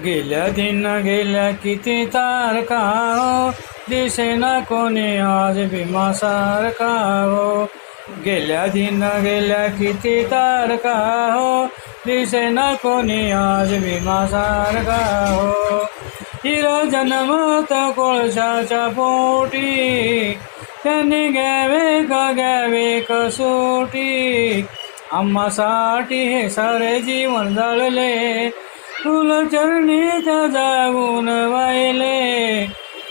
गेल्या दिन गेल्या किती तारखा हो, दिसेना कोणी आज भीमासारखा हो. गेल्या दिन गेल्या किती तारखा हो, दिसेना कोणी आज भीमासारखा हो. हिरा जन्मत कोळशाच्या पोटी, त्यांनी घ्यावे का घ्यावे कसोटी. आम्हासाठी हे सारे जीवन जाळले, फुलचरणी त्या जाऊन वाहिले.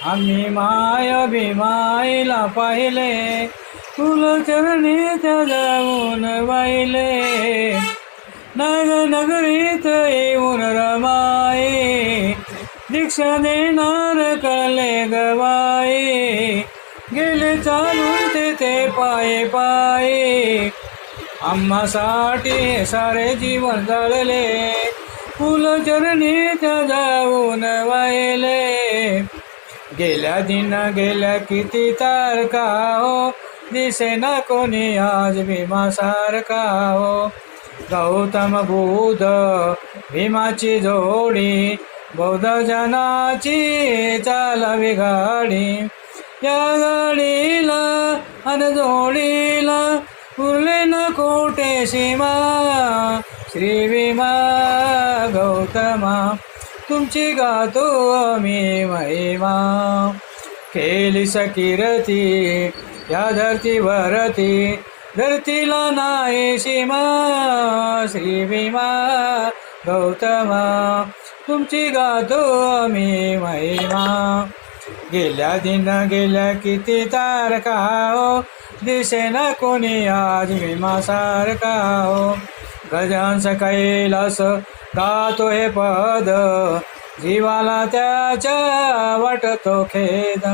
आम्ही माय भीमाईला पाहिले, फुलचरणी त्या जाऊन वाहिले. नगरीत येऊन रमाई, दीक्षा देणार कळले गवाई. गेले चालून ते पाये पाये, आम्हासाठी सारे जीवन जाळले, फुलचरणी त्या जाऊन वाहिले. गेल्या दिन गेल्या किती तारखा हो, दिसेना कोणी आज भीमासारखा हो. गौतम बुद्ध भीमाची जोडी, बौद्ध जनाची चालावी गाडी. या गाडीला अन जोडीला उरले न कोटे सीमा. श्री भीमा गौतमा, तुमची गातो आम्ही महिमा. केली सकीरती या धरतीवरती, धरतीला नाही सीमा. श्री भीमा गौतमा, तुमची गातो आम्ही महिमा. गेल्या दिन गेल्या किती तारखा हो, दिसेना कोणी आज भीमासारखा हो. गजांस कैलास गातो हे पद, जीवाला त्याच्या वाटतो खेद.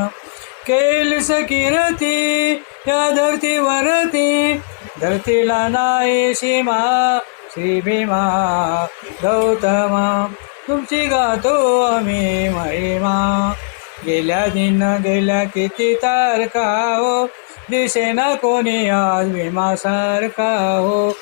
केलीस कीर्ती या धरतीवरती, धरतीला नाही सीमा. श्री भीमा गौतमा, तुमची गातो आम्ही महिमा. गेल्या दिन गेल्या किती तारखा हो, दिसेना कोणी आज भीमासारखा हो.